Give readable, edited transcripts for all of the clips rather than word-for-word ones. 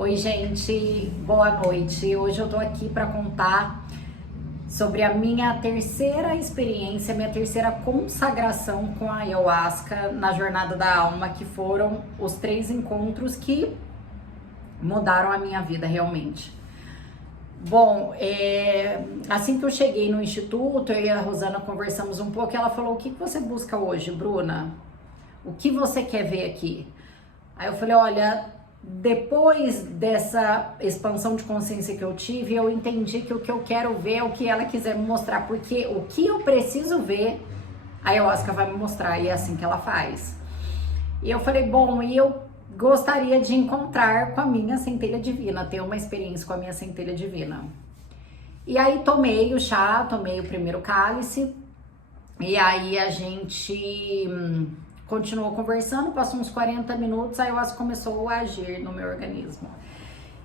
Oi, gente, boa noite. Hoje eu tô aqui para contar sobre a minha terceira experiência, minha terceira consagração com a ayahuasca na Jornada da Alma, que foram os 3 encontros que mudaram a minha vida realmente. Bom, assim que eu cheguei no instituto, eu e a Rosana conversamos um pouco e ela falou: o que você busca hoje, Bruna? O que você quer ver aqui? Aí eu falei: olha, depois dessa expansão de consciência que eu tive, eu entendi que o que eu quero ver é o que ela quiser me mostrar, porque o que eu preciso ver, a ayahuasca vai me mostrar, e é assim que ela faz. E eu falei: bom, e eu gostaria de encontrar com a minha centelha divina, ter uma experiência com a minha centelha divina. E aí tomei o chá, tomei o primeiro cálice, e aí a gente continuou conversando, passou uns 40 minutos, a ayahuasca começou a agir no meu organismo.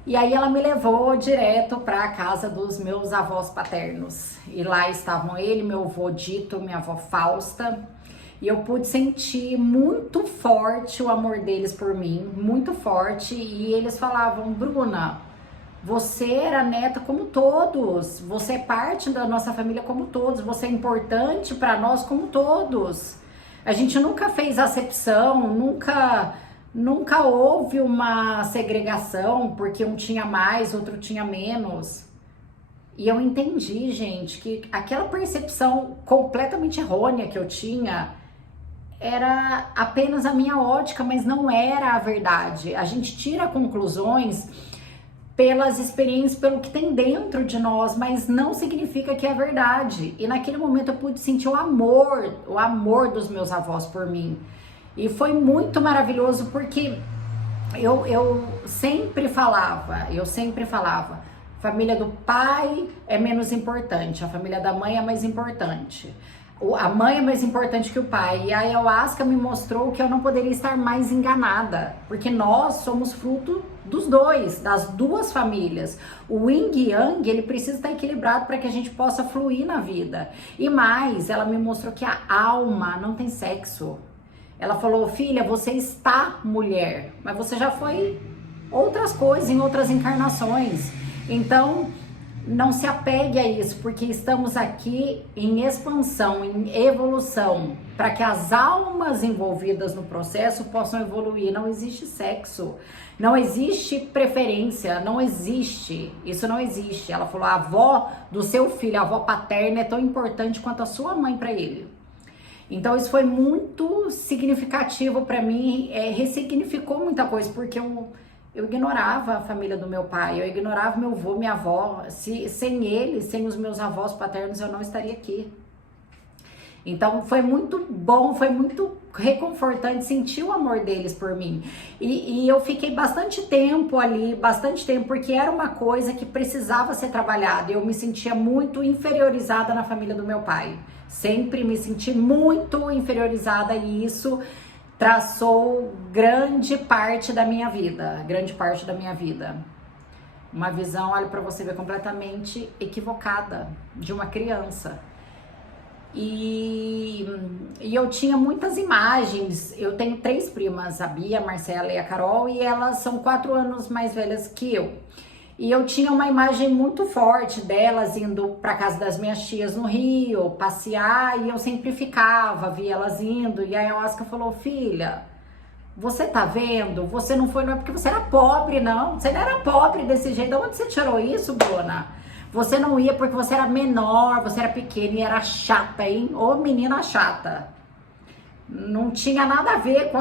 E aí ela me levou direto para a casa dos meus avós paternos. E lá estavam ele, meu avô Dito, minha avó Fausta. E eu pude sentir muito forte o amor deles por mim, muito forte. E eles falavam: Bruna, você era neta como todos, você é parte da nossa família como todos, você é importante para nós como todos. A gente nunca fez acepção, nunca houve uma segregação porque um tinha mais, outro tinha menos. E eu entendi, gente, que aquela percepção completamente errônea que eu tinha era apenas a minha ótica, mas não era a verdade. A gente tira conclusões pelas experiências, pelo que tem dentro de nós, mas não significa que é verdade. E naquele momento eu pude sentir o amor dos meus avós por mim. E foi muito maravilhoso, porque eu sempre falava, família do pai é menos importante, a família da mãe é mais importante. A mãe é mais importante que o pai. E a ayahuasca me mostrou que eu não poderia estar mais enganada, porque nós somos fruto dos dois, das duas famílias. O yin e yang, ele precisa estar equilibrado para que a gente possa fluir na vida. E mais, ela me mostrou que a alma não tem sexo. Ela falou: filha, você está mulher, mas você já foi outras coisas em outras encarnações. Então, não se apegue a isso, porque estamos aqui em expansão, em evolução, para que as almas envolvidas no processo possam evoluir. Não existe sexo, não existe preferência, não existe, isso não existe. Ela falou: a avó do seu filho, a avó paterna é tão importante quanto a sua mãe para ele. Então isso foi muito significativo para mim, ressignificou muita coisa, porque eu ignorava a família do meu pai, eu ignorava meu avô, minha avó. Sem eles, sem os meus avós paternos, eu não estaria aqui. Então foi muito bom, foi muito reconfortante sentir o amor deles por mim. E eu fiquei bastante tempo ali, porque era uma coisa que precisava ser trabalhada. Eu me sentia muito inferiorizada na família do meu pai. Sempre me senti muito inferiorizada, e isso traçou grande parte da minha vida, Uma visão, olha para você ver, completamente equivocada de uma criança. E eu tinha muitas imagens. Eu tenho 3 primas, a Bia, a Marcela e a Carol, e elas são 4 anos mais velhas que eu. E eu tinha uma imagem muito forte delas indo para casa das minhas tias no Rio, passear, e eu sempre via elas indo. E a ayahuasca falou: filha, você tá vendo? Você não é porque você era pobre, não. Você não era pobre desse jeito. De onde você tirou isso, Bruna? Você não ia porque você era menor, você era pequena e era chata, hein? Ô menina chata. Não tinha nada a ver com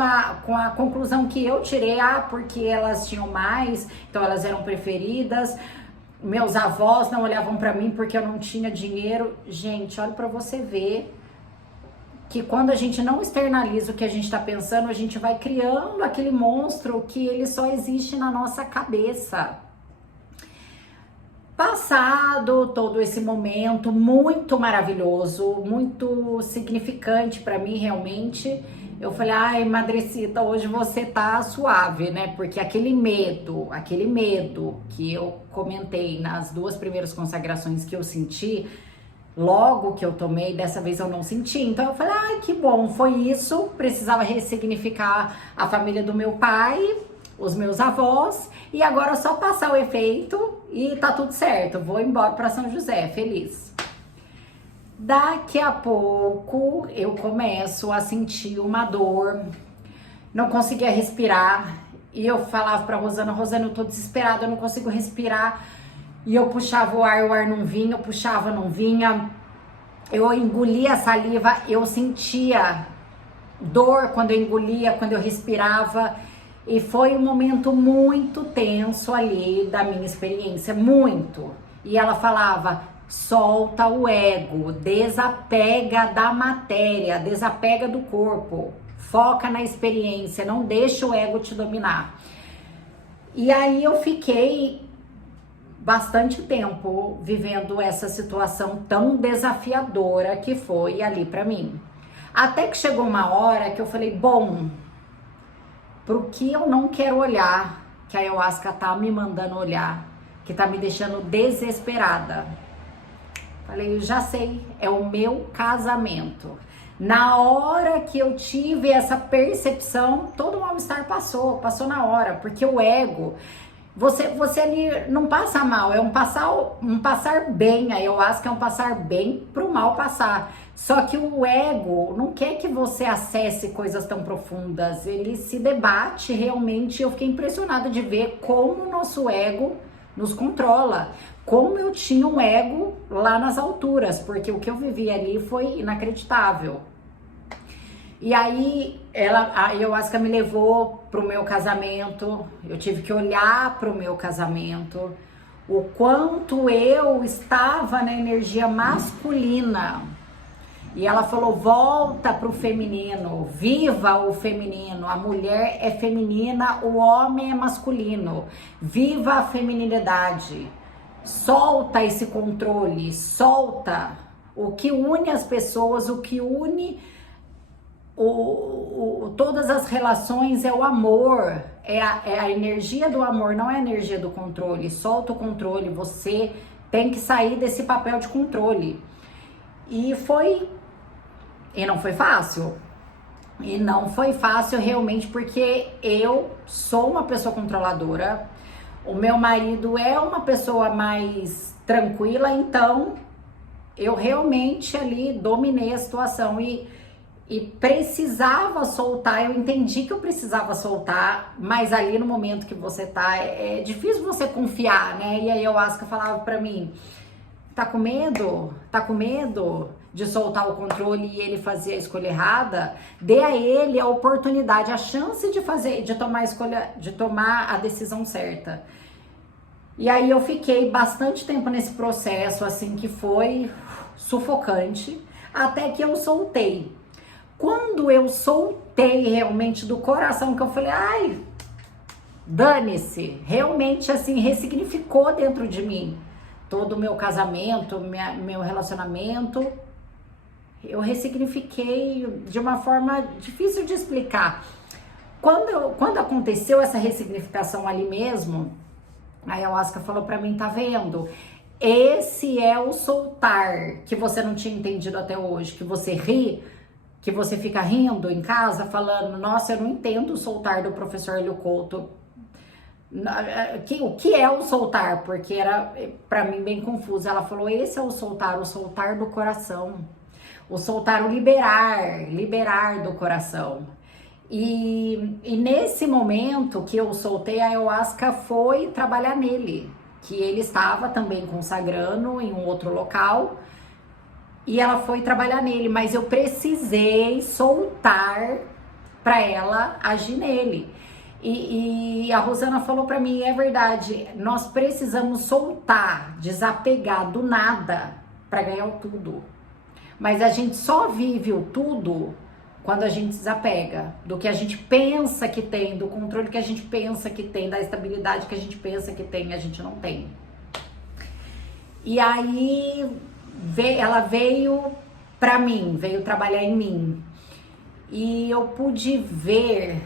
a conclusão que eu tirei. Porque elas tinham mais, então elas eram preferidas. Meus avós não olhavam pra mim porque eu não tinha dinheiro. Gente, olha pra você ver que quando a gente não externaliza o que a gente tá pensando, a gente vai criando aquele monstro que ele só existe na nossa cabeça. Passado todo esse momento muito maravilhoso, muito significante para mim realmente, eu falei: ai, Madrecita, hoje você tá suave, né? Porque aquele medo que eu comentei nas 2 primeiras consagrações que eu senti, logo que eu tomei, dessa vez eu não senti. Então eu falei: ai, que bom, foi isso, precisava ressignificar a família do meu pai. os meus avós e agora é só passar o efeito e tá tudo certo. Vou embora para São José, feliz. Daqui a pouco eu começo a sentir uma dor, não conseguia respirar e eu falava para Rosana, Rosana, eu tô desesperada, eu não consigo respirar. E eu puxava o ar não vinha, eu puxava, não vinha. Eu engolia a saliva, eu sentia dor quando eu engolia, quando eu respirava. E foi um momento muito tenso ali da minha experiência, muito. E ela falava, solta o ego, desapega da matéria, desapega do corpo, foca na experiência, não deixa o ego te dominar. E aí eu fiquei bastante tempo vivendo essa situação tão desafiadora que foi ali pra mim. Até que chegou uma hora que eu falei, bom, pro que eu não quero olhar, que a ayahuasca tá me mandando olhar, que tá me deixando desesperada. Falei, eu já sei, é o meu casamento. Na hora que eu tive essa percepção, todo o mal-estar passou na hora, porque o ego, você ali não passa mal, é um passar bem, a ayahuasca é um passar bem pro mal passar. Só que o ego não quer que você acesse coisas tão profundas, ele se debate realmente. Eu fiquei impressionada de ver como o nosso ego nos controla, como eu tinha um ego lá nas alturas, porque o que eu vivi ali foi inacreditável. E aí a ayahuasca me levou pro meu casamento, eu tive que olhar pro meu casamento, o quanto eu estava na energia masculina. E ela falou, volta pro feminino, viva o feminino, a mulher é feminina, o homem é masculino, viva a feminilidade, solta esse controle, solta. O que une as pessoas, o que une todas as relações é o amor, é a energia do amor, não é a energia do controle. Solta o controle, você tem que sair desse papel de controle. E não foi fácil. E não foi fácil realmente, porque eu sou uma pessoa controladora, o meu marido é uma pessoa mais tranquila, então eu realmente ali dominei a situação e precisava soltar. Eu entendi que eu precisava soltar, mas ali no momento que você tá, é difícil você confiar, né? E aí a ayahuasca falava pra mim, tá com medo? Tá com medo de soltar o controle e ele fazer a escolha errada? Dê a ele a oportunidade, a chance de tomar a escolha, de tomar a decisão certa. E aí eu fiquei bastante tempo nesse processo, assim, que foi sufocante, até que eu soltei. Quando eu soltei realmente do coração, que eu falei, ai, dane-se, realmente assim, ressignificou dentro de mim todo o meu casamento, meu relacionamento, eu ressignifiquei de uma forma difícil de explicar. Quando aconteceu essa ressignificação ali mesmo, a ayahuasca falou pra mim, tá vendo? Esse é o soltar que você não tinha entendido até hoje, que você ri, que você fica rindo em casa, falando, nossa, eu não entendo o soltar do professor Helio Couto. O que é o soltar? Porque era, pra mim, bem confuso. Ela falou, esse é o soltar do coração. O soltar, o liberar do coração. E nesse momento que eu soltei, a ayahuasca foi trabalhar nele, que ele estava também consagrando em um outro local, e ela foi trabalhar nele, mas eu precisei soltar para ela agir nele. E a Rosana falou para mim, é verdade, nós precisamos soltar, desapegar do nada para ganhar o tudo. Mas a gente só vive o tudo quando a gente desapega do que a gente pensa que tem, do controle que a gente pensa que tem, da estabilidade que a gente pensa que tem, a gente não tem. E aí ela veio pra mim, veio trabalhar em mim. E eu pude ver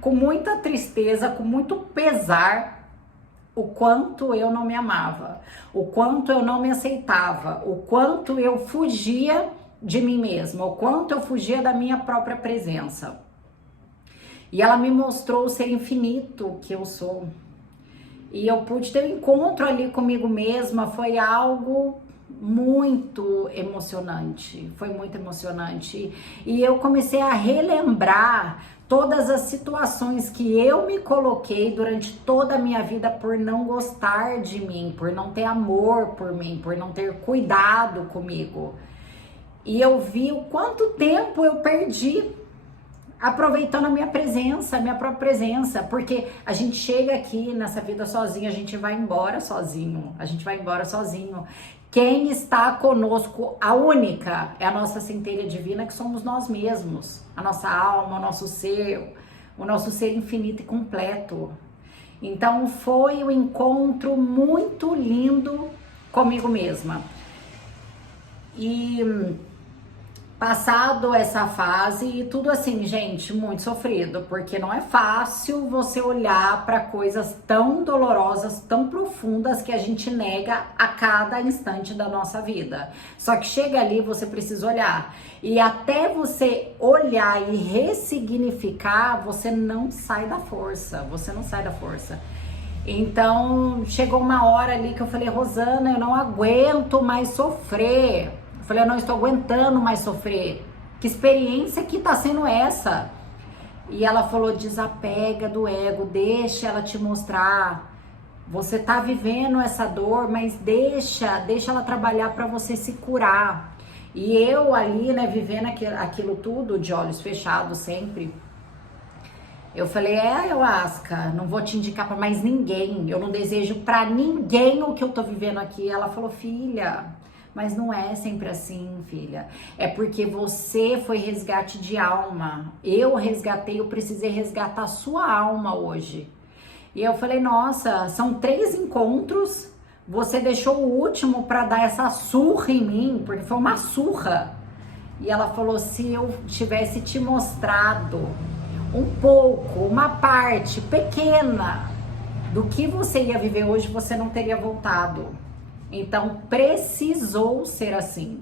com muita tristeza, com muito pesar, o quanto eu não me amava, o quanto eu não me aceitava, o quanto eu fugia de mim mesma, o quanto eu fugia da minha própria presença. E ela me mostrou o ser infinito que eu sou. E eu pude ter um encontro ali comigo mesma, foi algo muito emocionante, foi muito emocionante. E eu comecei a relembrar todas as situações que eu me coloquei durante toda a minha vida por não gostar de mim, por não ter amor por mim, por não ter cuidado comigo. E eu vi o quanto tempo eu perdi aproveitando a minha presença, a minha própria presença, porque a gente chega aqui nessa vida sozinho, a gente vai embora sozinho, a gente vai embora sozinho. Quem está conosco, a única, é a nossa centelha divina, que somos nós mesmos, a nossa alma, o nosso ser infinito e completo. Então foi um encontro muito lindo comigo mesma. E passado essa fase e tudo assim, gente, muito sofrido, porque não é fácil você olhar para coisas tão dolorosas, tão profundas que a gente nega a cada instante da nossa vida. Só que chega ali, você precisa olhar. E até você olhar e ressignificar, você não sai da força, você não sai da força. Então, chegou uma hora ali que eu falei, Rosana, eu não aguento mais sofrer. Eu falei, eu não estou aguentando mais sofrer. Que experiência que tá sendo essa? E ela falou, desapega do ego, deixa ela te mostrar. Você tá vivendo essa dor, mas deixa ela trabalhar para você se curar. E eu ali, né, vivendo aquilo tudo de olhos fechados sempre. Eu falei, ayahuasca, não vou te indicar para mais ninguém. Eu não desejo para ninguém o que eu tô vivendo aqui. Ela falou, filha, mas não é sempre assim, filha. É porque você foi resgate de alma. Eu resgatei, eu precisei resgatar a sua alma hoje. E eu falei, nossa, são 3 encontros. Você deixou o último para dar essa surra em mim, porque foi uma surra. E ela falou, se eu tivesse te mostrado um pouco, uma parte pequena do que você ia viver hoje, você não teria voltado. Então, precisou ser assim.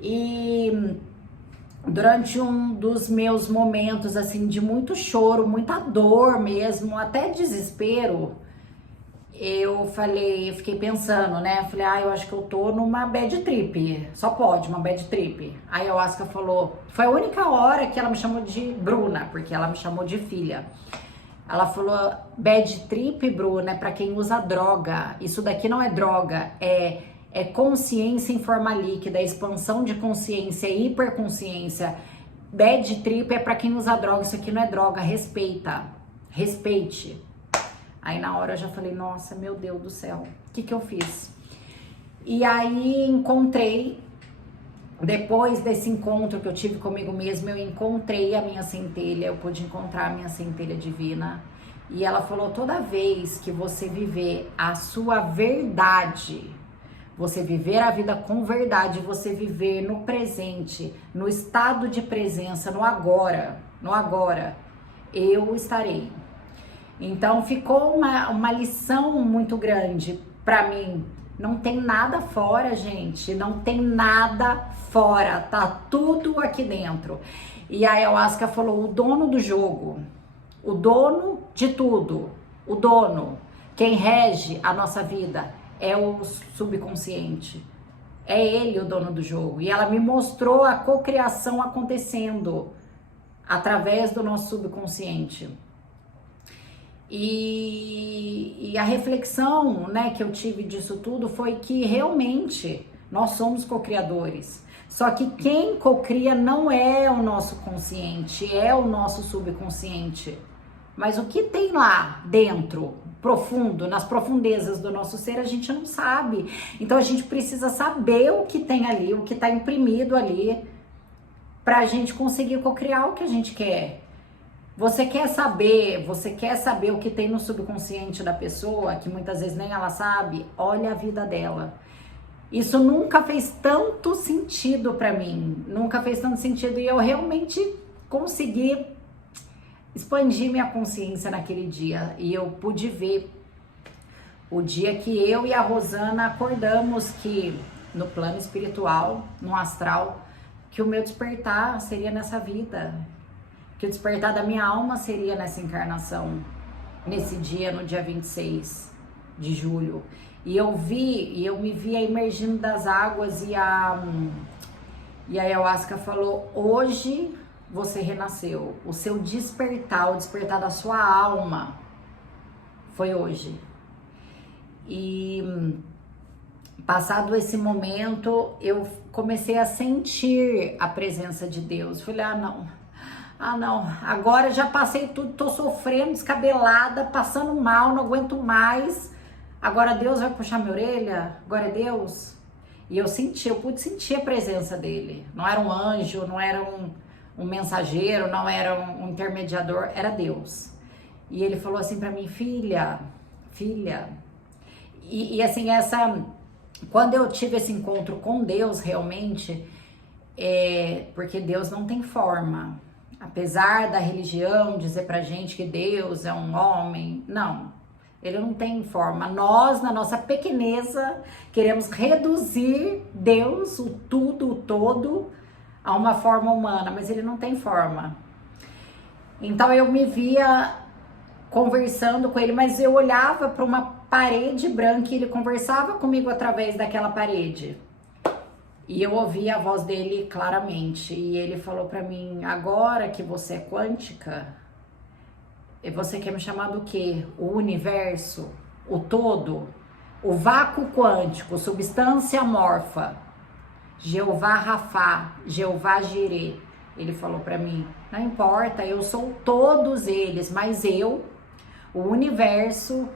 E durante um dos meus momentos, assim, de muito choro, muita dor mesmo, até desespero, eu fiquei pensando, né? Eu falei, eu acho que eu tô numa bad trip. Só pode, uma bad trip. Aí a ayahuasca falou, foi a única hora que ela me chamou de Bruna, porque ela me chamou de filha. Ela falou, bad trip, Bruna, é pra quem usa droga. Isso daqui não é droga, é consciência em forma líquida, expansão de consciência, hiperconsciência. Bad trip é pra quem usa droga, isso aqui não é droga, respeite. Aí na hora eu já falei, nossa, meu Deus do céu, o que eu fiz? E aí encontrei, depois desse encontro que eu tive comigo mesma, eu encontrei a minha centelha, eu pude encontrar a minha centelha divina. E ela falou, toda vez que você viver a sua verdade, você viver a vida com verdade, você viver no presente, no estado de presença, no agora, eu estarei. Então ficou uma lição muito grande pra mim. Não tem nada fora, gente, não tem nada fora, tá tudo aqui dentro. E a ayahuasca falou, o dono do jogo, o dono de tudo, o dono, quem rege a nossa vida é o subconsciente. É ele o dono do jogo. E ela me mostrou a cocriação acontecendo através do nosso subconsciente. E a reflexão, né, que eu tive disso tudo foi que realmente nós somos co-criadores. Só que quem cocria não é o nosso consciente, é o nosso subconsciente. Mas o que tem lá dentro, profundo, nas profundezas do nosso ser, a gente não sabe. Então a gente precisa saber o que tem ali, o que está imprimido ali, para a gente conseguir cocriar o que a gente quer. Você quer saber o que tem no subconsciente da pessoa, que muitas vezes nem ela sabe? Olha a vida dela. Isso nunca fez tanto sentido pra mim, nunca fez tanto sentido, e eu realmente consegui expandir minha consciência naquele dia, e eu pude ver o dia que eu e a Rosana acordamos que no plano espiritual, no astral, que o meu despertar seria nessa vida. que o despertar da minha alma seria nessa encarnação, nesse dia, no dia 26 de julho. E eu me via emergindo das águas e a ayahuasca falou: hoje você renasceu, o seu despertar, o despertar da sua alma foi hoje. E passado esse momento, eu comecei a sentir a presença de Deus. Falei: ah não, agora já passei tudo, tô sofrendo, descabelada, passando mal, não aguento mais. Agora Deus vai puxar minha orelha? Agora é Deus? E eu pude sentir a presença dele. Não era um anjo, não era um mensageiro, não era um intermediador, era Deus. E ele falou assim pra mim: filha. E assim, quando eu tive esse encontro com Deus, realmente, porque Deus não tem forma. Apesar da religião dizer pra gente que Deus é um homem, não. Ele não tem forma. Nós, na nossa pequeneza, queremos reduzir Deus, o tudo, o todo, a uma forma humana, mas ele não tem forma. Então eu me via conversando com ele, mas eu olhava para uma parede branca e ele conversava comigo através daquela parede. E eu ouvia a voz dele claramente. E ele falou para mim: agora que você é quântica, você quer me chamar do quê? O universo, o todo, o vácuo quântico, substância amorfa, Jeová Rafá, Jeová Jirê. Ele falou para mim: não importa, eu sou todos eles, mas o universo,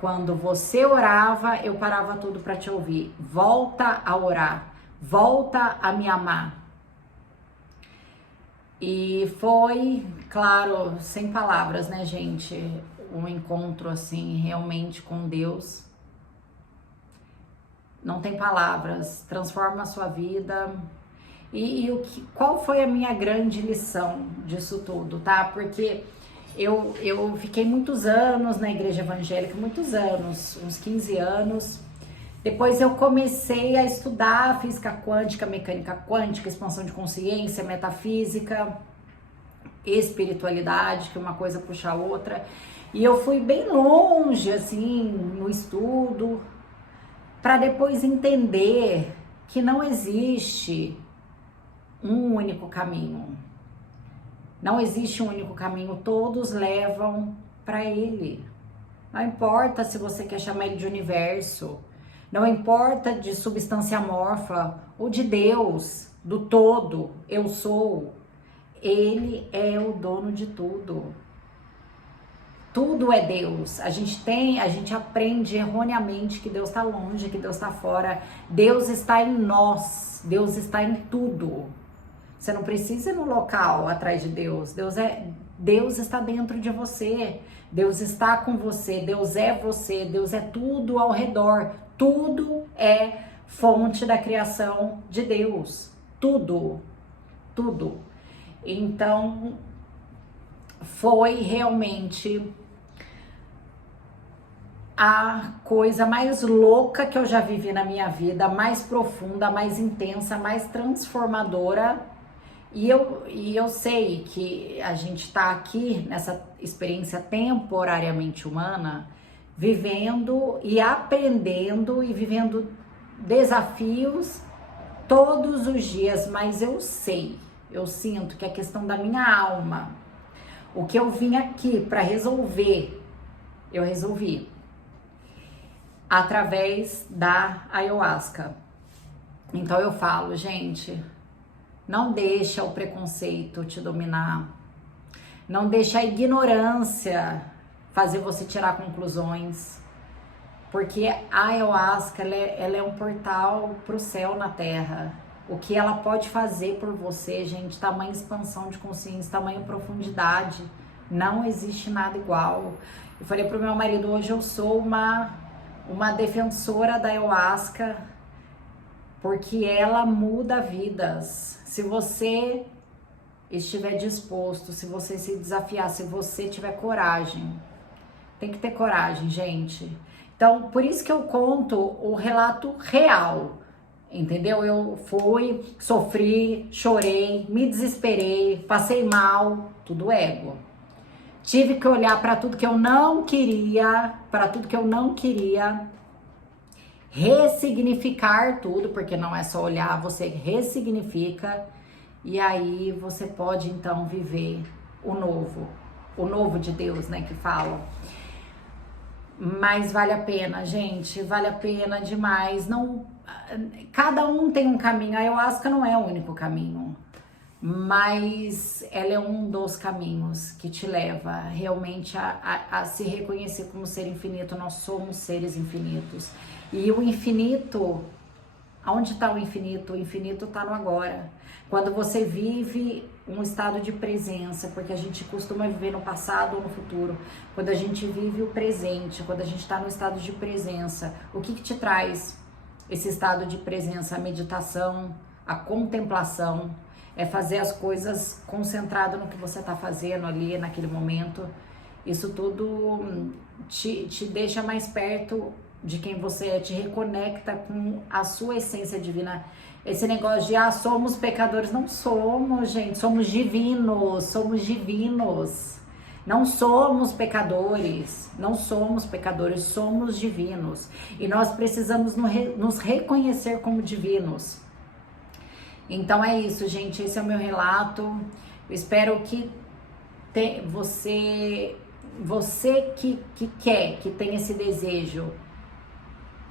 quando você orava, eu parava tudo para te ouvir. Volta a orar, volta a me amar. E foi, claro, sem palavras, né, gente? Um encontro assim, realmente com Deus. Não tem palavras, transforma a sua vida. Qual foi a minha grande lição disso tudo, tá? Porque eu fiquei muitos anos na igreja evangélica, muitos anos, uns 15 anos. Depois eu comecei a estudar física quântica, mecânica quântica, expansão de consciência, metafísica, espiritualidade, que uma coisa puxa a outra. E eu fui bem longe, assim, no estudo, para depois entender que não existe um único caminho. Não existe um único caminho, todos levam para ele. Não importa se você quer chamar ele de universo, não importa de substância amorfa ou de Deus, do todo, eu sou. Ele é o dono de tudo. Tudo é Deus. A gente aprende erroneamente que Deus está longe, que Deus está fora. Deus está em nós. Deus está em tudo. Você não precisa ir no local atrás de Deus. Deus está dentro de você. Deus está com você. Deus é você. Deus é tudo ao redor. Tudo é fonte da criação de Deus. Tudo. Tudo. Então, foi realmente a coisa mais louca que eu já vivi na minha vida, mais profunda, mais intensa, mais transformadora. E eu sei que a gente está aqui nessa experiência temporariamente humana, vivendo e aprendendo e vivendo desafios todos os dias, mas eu sinto que a questão da minha alma, o que eu vim aqui para resolver, eu resolvi através da ayahuasca. Então eu falo, gente, não deixa o preconceito te dominar, não deixa a ignorância fazer você tirar conclusões, porque a ayahuasca ela é um portal para o céu na terra. O que ela pode fazer por você, gente, tamanha expansão de consciência, tamanha profundidade, não existe nada igual. Eu falei pro meu marido, hoje eu sou uma defensora da ayahuasca, porque ela muda vidas. Se você estiver disposto, se você se desafiar, se você tiver coragem, tem que ter coragem, gente. Então, por isso que eu conto o relato real. Entendeu? Eu fui, sofri, chorei, me desesperei, passei mal, tudo ego. Tive que olhar para tudo que eu não queria, ressignificar tudo, porque não é só olhar, você ressignifica e aí você pode então viver o novo de Deus, né, que falam. Mas vale a pena, gente, vale a pena demais. Não, cada um tem um caminho. A ayahuasca não é o único caminho, mas ela é um dos caminhos que te leva realmente a se reconhecer como ser infinito. Nós somos seres infinitos. E o infinito, aonde está o infinito? O infinito está no agora. Quando você vive um estado de presença, porque a gente costuma viver no passado ou no futuro, quando a gente vive o presente, quando a gente está no estado de presença, o que te traz esse estado de presença? A meditação, a contemplação, é fazer as coisas concentrado no que você está fazendo ali naquele momento. Isso tudo te deixa mais perto de quem você é, te reconecta com a sua essência divina. Esse negócio de, somos pecadores, não somos, gente, somos divinos, não somos pecadores, somos divinos, e nós precisamos nos reconhecer como divinos. Então é isso, gente, esse é o meu relato. Eu espero que você que quer, que tem esse desejo,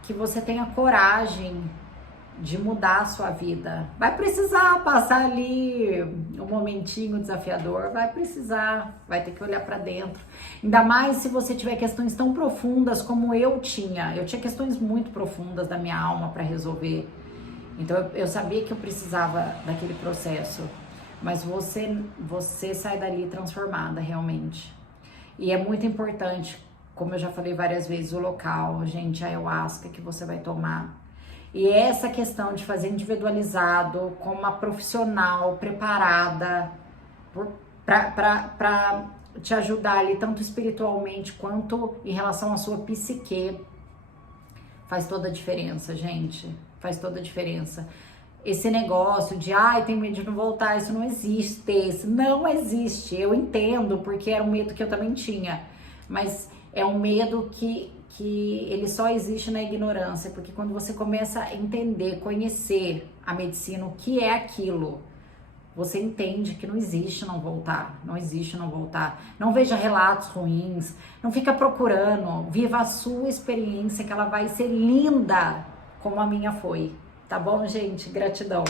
que você tenha coragem de mudar a sua vida. Vai precisar passar ali um momentinho desafiador, vai ter que olhar para dentro. Ainda mais se você tiver questões tão profundas como eu tinha. Eu tinha questões muito profundas da minha alma para resolver. Então eu sabia que eu precisava daquele processo. Mas você sai dali transformada realmente. E é muito importante, como eu já falei várias vezes, o local, gente, a ayahuasca que você vai tomar. E essa questão de fazer individualizado, com uma profissional preparada para te ajudar ali, tanto espiritualmente quanto em relação à sua psique, faz toda a diferença, gente. Faz toda a diferença. Esse negócio de, tenho medo de não voltar, isso não existe. Eu entendo, porque era um medo que eu também tinha. Mas é um medo que ele só existe na ignorância, porque quando você começa a entender, conhecer a medicina, o que é aquilo, você entende que não existe não voltar. Não veja relatos ruins, não fica procurando, viva a sua experiência, que ela vai ser linda, como a minha foi. Tá bom, gente? Gratidão.